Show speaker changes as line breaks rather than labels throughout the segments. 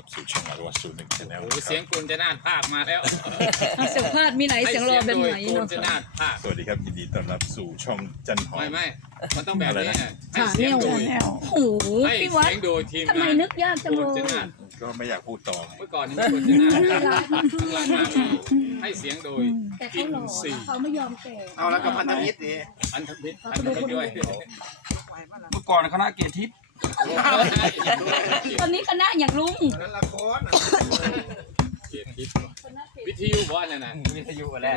รับสู่ช่องอารวาสูหนึ่งชาแนล
เสียงกุญจะนาดภาคมาแล้ว
เสียงพาดมีไหนเสียงรอแบบไหน
กุญ
เนาะ
จะนาดภาค
สวัสดีครับยินดีต้อนรับสู่ช่องจันหอม
ไม่มันต้องแบบนี้ให้
ค่ะ
เสียงโดย
โอ้โห
ให้
พี่
เสี
วัด
ยงโดยทีม
ทำไม
งาน
นึกยากจังเล
กุญ
ย
จะนาด
ก็ไม่อยากพูดต่อ
เมื่อก่อนนี้กุญจะนาดหลังมาให้เสียงโดย
แต่เขาหล่อเขาไม่ยอมแก่
เอาแล้วกับพันธมิตรนี่
พันธมิตรด้วย
เมื่อก่อนคณะเกตทิพย์
ตอนนี้คณะอย่างลุง
นั่นละคร
วิทยุบ้านน่ะนะ
วิทยุอะไร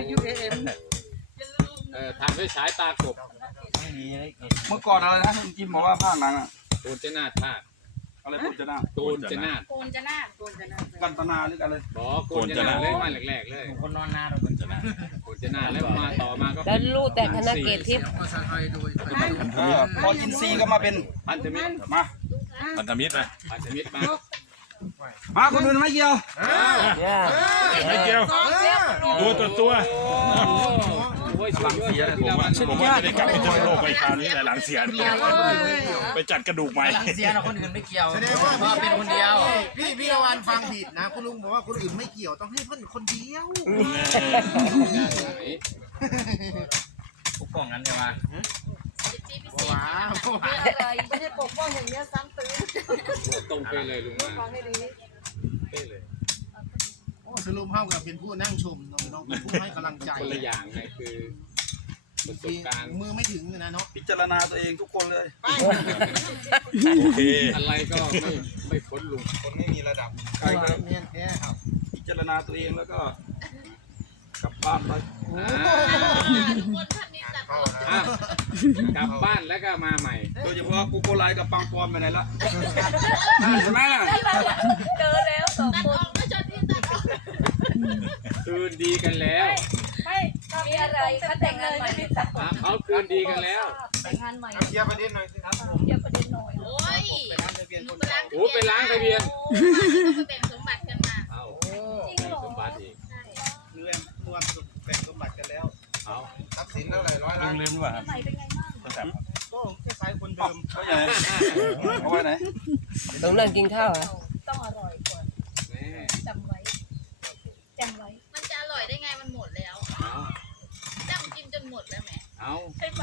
ทำด้วยสายตากบ
เมื่อก่อนอะไรนะคุณจิมบอกว่าภาคหลังอ่ะ
กุญจะนาดภาค
อะไรปุจจนา
กุญจะนาด
โกนจะหน้าโกนจะหน้า
กันตนาหรืออะไร
บอกกุญจะนาดเลยมาแรกๆเลย
คนนอนนาเราปุจจนา
กุญจะนาดแล้วมาต่อมาก็
แล้วรู้แต่คณะเกตทิพย์
พออินซีย์ก็มาเป็น
พันธมิตร
มา
พันธมิตรนะ
พันธมิตรมา
มาคนอื่นไม่เกี่ยว
ย่า
ไม่เกี่ยวตัวต่อตัว
โอ้ยช่วยด้วย
ผมว่าจะได้กลับพิษณุโลกไปคราวนี้แหละหลังเสียนไปจัดกระดูกใหม่
เสียนะคนอื่นไม่เกี่ยว
แสดงว่าเป็นคนเดียวพี่ละวันฟังผิดนะคุณลุงบอกว่าคนอื่นไม่เกี่ยวต้องให้เพื่อนคนเดียว
ปกป้องกันใช่ไหม
ว้าวว้าว
ไม่ได้ปกป้องอย่างเงี้ยซ้ำตื้อ
ตรงไปเลยลุงมา
ฟังให้ดี
เป๊ะเลย
สรุปเท่ากับเป็นผู้นั่งชมน้องเป็นผู้ให้กำลังใจ
คนละอย่างไงคือประสบการณ์
มือไม่ถึงนะเนาะ
พิจารณาตัวเองทุกคนเลย
โอเค
อะไรก็ไม่พ้นลุง
คนไม่มีระดับ
ใครก็
เนี่ยแค่ครับ
พิจารณาตัวเองแล้วก็กลับบ้านไป
กลับบ้านแล้วก็มาใหม่
โดยเฉพาะกูโกไลกับปังปอนไปไหนละใช่ไหมล่ะ
เจอแล้วสองคน
คืนดีกันแล้ว
ไม่มีอะไรเขาแต่งงานใหม่
เขาคืนดีกันแล้ว
แต่งงานใหม่
เคลียร์ประเด็นหน่อยสิครับ
เดี๋ยวประเด็นหน่อย
โอ้ย
ไปร้านทะเบียนคน
โอ้ไปล้างทะเบียน
ก็แบ่งสมบัติกันมา
เอา
จริงเหรอ
สมบัติอีก
เรื่องรวมแบ่งสมบัติกันแล้ว
เอา
ทรัพย์สินเท่าไหร่ร้อยล้าน
ลืมว่า
ใหม่เป็นไงบ้าง
ก็คล้ายๆคนเดิม
เขาใหญ่เอาไว้ไหน
ตรงนั่งกินข้าวเหรอ
ต้องอร่อยก่อน
แม่
จำไว้จำไว้
มันจะอร่อยได้ไงมันหมดแล้ว
เอา
จำกินจนหมดแล้วแหม
เอา
ใช่ไหม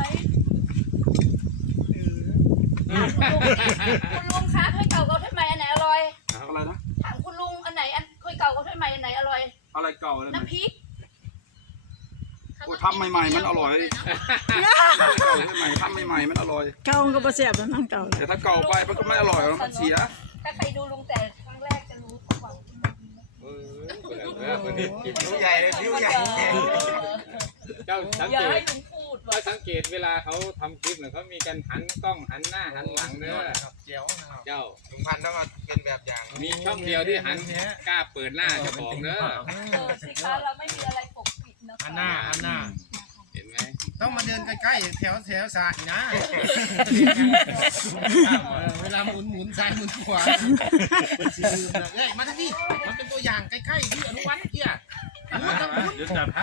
คุณลุงคะถ้วยเก่ากับถ้วยใหม่อันไหนอร่อย
อะไรนะ
ถามคุณลุงอันไหนอันถ้วยเก่ากับถ้วยใหม่อันไหนอร่อย
อะไรเก่าอะไร
น้ำพริก
โอ้ทำใหม่ๆมันอร่อยใหม่ทำใหม่ๆมันอร่อย
เก่าก็บ่แซ่บแล้วนั่งเก่า
แต่ถ้าเก่าไปมันก็ไม่อร่อยมันเสีย
ถ้าใครดูลุงแต่ครั้งแรกจะรู้ความหวัง
คนนี้
ผู้ใหญ่เลยผู้ใหญ่
เจ้าสัง
อย่า
เก
ให้
ต
ลุงพูด
ว่าสังเกตเวลาเขาทำคลิปเนี่ยเขามีการหันกล้องหันหน้าหันหลังเนอะ
เจียวนะครับ
เจ้า
ลุงพันธุ์ต้องมาเป็นแบบอย่าง
มีช่องเดียวที่หันกล้าเปิดหน้าเจ้าของเนอะ
สิคะเราไม่มีอะไรปกปิดนะคะ
อันหน้า
เห็นไหม
ต้องมาเดินใกล้ๆแถวสายนะเวลาหมุนซ้ายหมุนขวาเฮ้ยมาทางนี้มันเป็นตัวอย่างใกล้ๆที่อนุวัฒน์เที่ย
เดี๋ยวจัดให้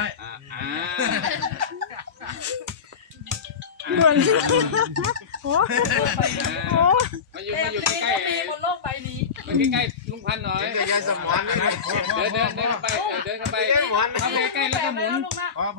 มาอยู่ใกล้
มีบนโลกใบนี้
ๆมาใกล้ๆลุงพันธุ์หน่อย
เดี๋ยวยายสมอนนะ
เดินเข้าไปเดินเข้าไปเข้าไปใกล้ๆแล้วก็หมุน
พอ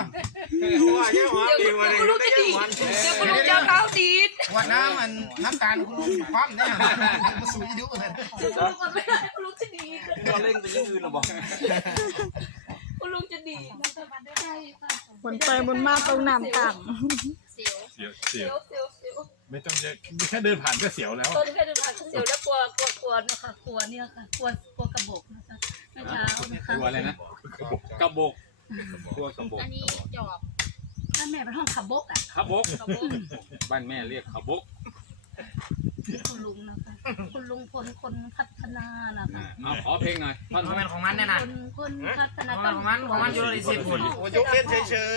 คุณลุงจะดีดเดี๋ยวคุณลุงจะเท้าดีด
วันน้ำมันน้ำตาลคุณลุงคว่ำเนี่ยมาสูยุเลย
คุณลุงมันไม่ได้คุณลุงจะดีด
เราเล่นไปยังอื่นหรอบอก
คุณลุงจะดีดมันจะมาได้ค่ะ
บนไปบนมาตรงน้ำต่
เสียว
เสียว
เสียวเสียวเสียว
ไม่ต้องเยอะแค่เดินผ่านก็เสียวแล้ว
ต้นแค่เดินผ่านเสียวแล้วกลัวนะคะกลัวเนี่ยค่ะกลัวกระบอกนะคะเมื่อเช้านะคะ
ตัวอะไรนะกระบอกตัวกระบอก
อันนี้จอบ
ท่านแม่เป็นห้องขับบกอ่ะ
ขบกบ้านแม่เรียกขบก
คุณลุงนะคะคุณลุงคนพัฒนานะคะ
เอาขอเพลงหน่อยท่อน
มันของมันเนี่ยนะ
คนพัฒนา
ของมันอยู่ในสิบคน
โอ้ยกเล่นเฉย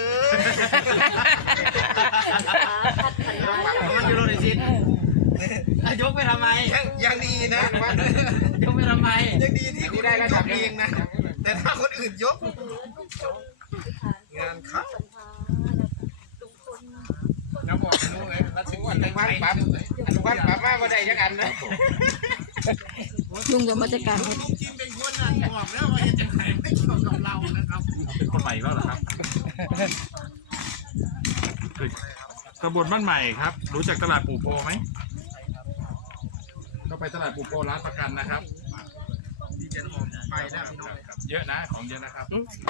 พัฒนา
ของมันอยู่ในสิบยกไปทำไม
ๆยังดีนะว่าย
กไปทำไม
ยังดีที่คุณได้ระดับเองนะ แต่ถ้าคนอื่นยกงานเข้า
ลุงพล
แล้วบอกลุงเลยแล้วถึงวันอนุวัฒน์ปั๊บอนุวัฒน์ปั๊บมาบ่ได้ยังอันนะ
ลุงจะมาจัดการ
ลุงจิมเป็นคนน่ะบอกแล้วว่าจะไหนไม่เกี่ยวกับเรานะครับ
เป็นคนใหม่แล้วเหรอครับตำบลบ้านใหม่ครับ รู้จักตลาดปู่โพไหมก็ไปตลาดปู่โพร้านประกันนะครับ
ไปแล้วพี่น้อง
เยอะนะของเยอะนะครับ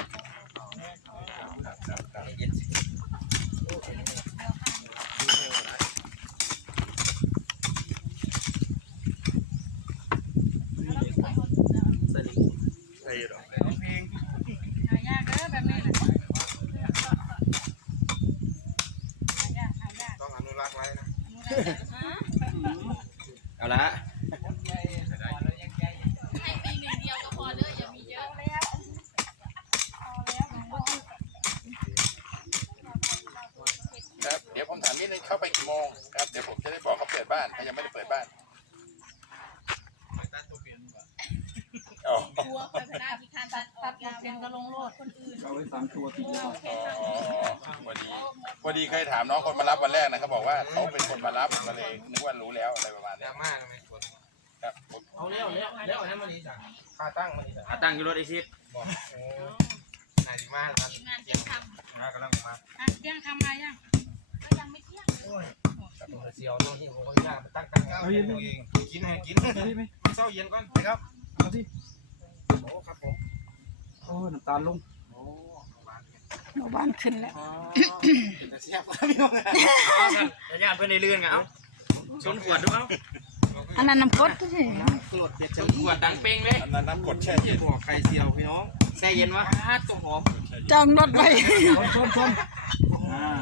ต้องอนุรักษ์ไว้นะ
เอาละ
ให้ปีหนึ่งเดียวก็พอเลยอย่ามีเยอะแล้ว
ครับเดี๋ยวผมถามนิดนึงเข้าไปกี่โมงครับเดี๋ยวผมจะได้บอกเขาเปิดบ้านถ้ายังไม่ได้เปิดบ้านอ๋อก
ลัวไปพนักที่คานตัดออกยาว
เป็นกระลงโลดคนอื่น
เอาไว้3 ตัวทีเดียว
พอดีเคยถามน้องคนมารับวันแรกนะเขาบอกว่าเขาเป็นคนมารับก็เลยนึกว่ารู้แล้วอะไรประมาณ
ด
นี้
ราม่าทำไมกด
ครับ
เอาแล้วให้มันนี่จ้ะค่าตั้งมันนี่จ้ะ
ตั้งอยู่รถไอซิด
บอกโอ้นายดีมากนะ
ทีมงานเตรียมท
กำลังมา
เที่ยงทำมายัง
ำก็ยังไม่เที่ยง
กับตัวเสียวน้องที่ผมก็ยากตั้งเอาเย็นเองกินให้กินเศร้าเย็นก่อนไปครับ
เอาสิ
โอ้ครับผม
โอ้น้ำตาลลง
หมู่บ้านขึ้นแล้ว
จะเสียบพี่น้อง
เอากันญาติเพื่อนในเรื่องเอาชนขวดดูเอา
อันนั้นน้ำกรดที่
กรดเป็ด
ช
เจ้าน
ขวดดังเป้งเลย
อันนั้นน้ำกดแช่เย็น
บอกไข่เสียวพี่น้อง
แช่เย็นวะ
ต้มหอม
จองรถไว้
ชนอ่า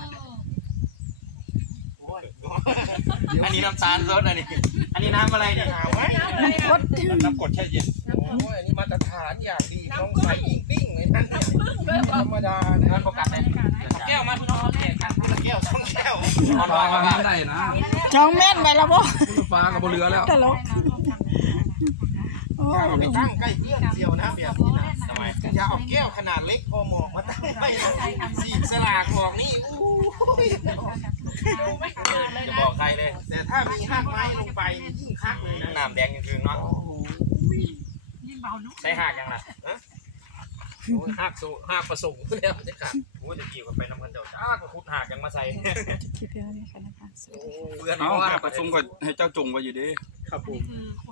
อันนี้น้ำตาลสดอันนี้น้ำอะไรเนี่ย
เอาไว้
น้ำกรด
น้ำกดแช่เย็น
โอ้ยอันนี้มาตรฐานอย่างดีต้องใส่ยิงปิ้งไอ้นั่นธรรมดานะ
เงินโฟกัสเลยแก้วมาพี่น้องเนี่ยกัน
แก้ว2แก้ว
ปลาก็ได้นะ
จองแม่นไปแล้วบ่
ปลาก็บ่เหลือแล้ว
ตลกโอ้
เอาไปตั้งใกล้เพื่อนเสียวนะแบบนี้นะ
ทำไม
อย่าเอาแก้วขนาดเล็กพอหมอกมาตั้งไว้นะสีสลากบอกนี่อู้ย
จะบอกใครเลย
แต่ถ้ามีหักไม้ลงไปนี่ยิ่งคักเลยนะ
น้ำแดงจริงๆเนาะใช้หักยังล่ะหักสูหักผสมแล้วจะกัดโอ้ยจะกี่กันไปน้ำกันเจ้าจ้าก็คุดหักยังมาใส่
คลิปเดียวนี้ค่ะนะคะ
เพื่อน
เอา
ว่า
ผสมก็ให้เจ้าจงไว้อยู่ดี
ครับผม
ค